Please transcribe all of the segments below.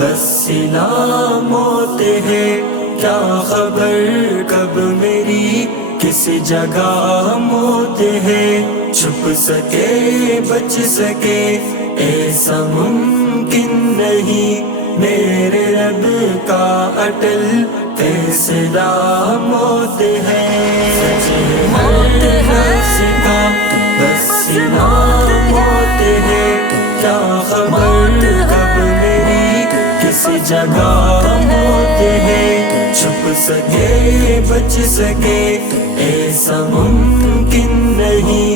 بس سلا موت ہے، کیا خبر کب میری کس جگہ موت ہے، چھپ سکے بچ سکے ایسا ممکن نہیں، میرے رب کا اٹل فیصلہ موت ہے، سچ ہے ہر نفس کا بس سلا موت ہے، کیا خبر کب میری کس جگہ موت ہے، چھپ سکے بچ سکے ایسا ممکن نہیں،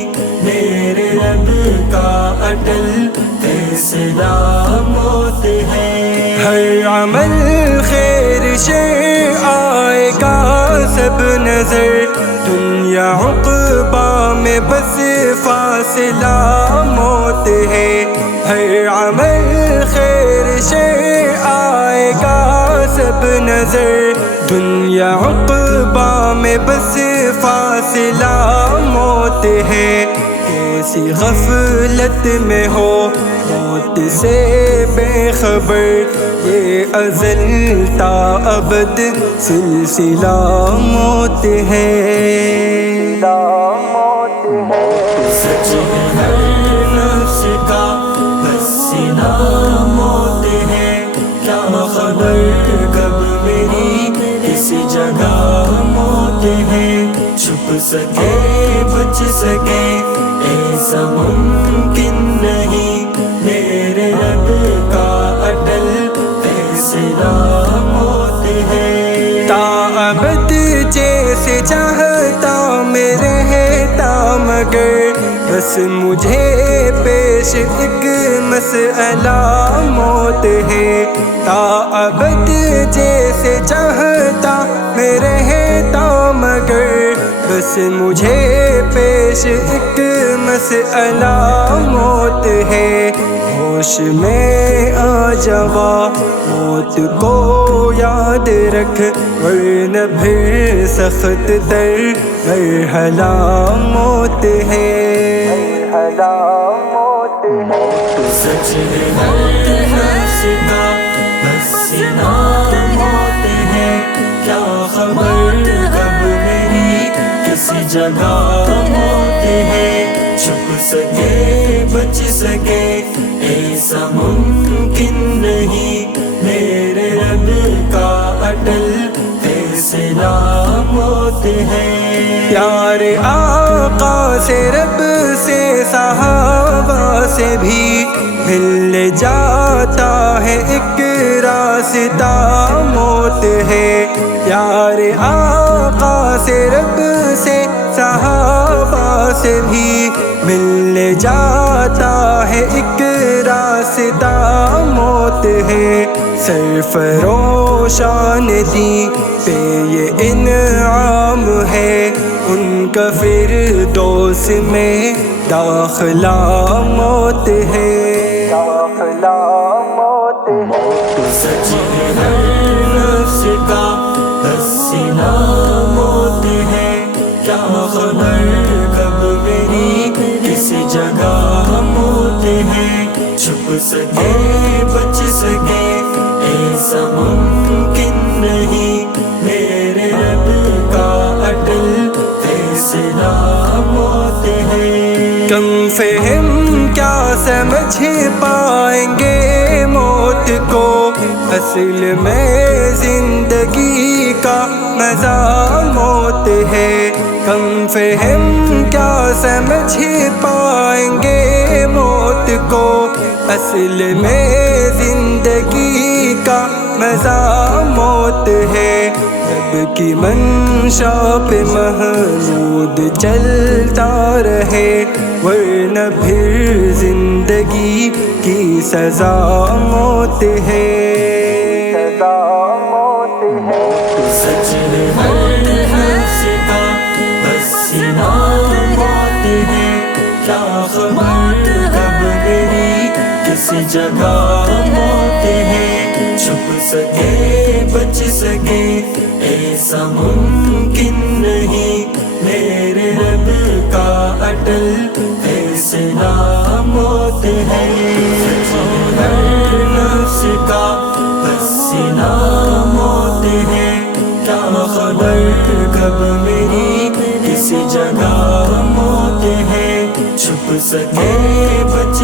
میرے رب کا اٹل فیصلہ موت ہے، ہر عمل خیر شر آئے گا سب نظر، دنیا عقبہ میں بس فاصلہ موت ہے، ہر عمل خیر شر آئے گا سب نظر، دنیا عقبہ میں بس فاصلہ موت ہے، کیسی غفلت میں ہو موت سے بے خبر، یہ ازل تا ابد سلسلہ موت ہے، سچ ہے ہر نفس کا بس سلا موت ہے، کیا خبر کب میری کس جگہ موت ہے، چھپ سکے بچ سکے ایسا ممکن نہیں، میرے رب کا اٹل فیصلہ موت ہے، تا ابد جیسے چاہتا میں رہتا مگر، بس مجھے پیش ایک مسئلہ موت ہے، تا ابد جیسے چاہتا میں رہتا مگر، بس مجھے پیش ایک مسئلہ موت ہے، ہوش میں آ جاوا موت کو یاد رکھ، ورنہ پھر سخت تر مرحلہ موت ہے، سچ ہے ہر نفس کا بس سلا موت ہے، کیا خبر کب میری کس جگہ موت ہے، چھپ سکے بچ سکے ایسا ممکن نہیں، میرے رب کا اٹل فیصلہ موت ہے، پیار آقا سے رب سے صحابہ سے بھی مل جاتا ہے ایک راستہ موت ہے، پیار آقا سے رب سے صحابہ سے بھی مل جاتا ہے ایک راستہ موت ہے، سرفروشان دی پہ یہ انعام ہے، ان کا فردوس میں داخلہ موت ہے، سچ ہے ہر نفس کا بس سلا موت ہے، کیا خبر کب میری کس جگہ موت ہے، چھپ سکے بچ سکے ایسا ممکن نہیں، میرے رب کا اٹل فیصلہ موت ہے، کم فہم کیا سمجھ پائیں گے موت کو، اصل میں زندگی کا مزہ موت ہے، کم فہم کیا سمجھ پائیں گے موت کو، اصل میں زندگی کا مزہ موت ہے، رب کی منشا پہ محمود چلتا رہے، ورنہ پھر زندگی کی سزا موت ہے، سچ ہے ہر نفس کا بس سلا موت ہے، کیا خبر کب میری کس جگہ موت ہے، چھپ سکے بچ سکے ایسا ممکن نہیں، میرے رب کا اٹل فیصلہ موت ہے، ہر نفس کا پسینہ موت ہے، کیا خبر کب میری کس جگہ موت ہے، چھپ سکے بچ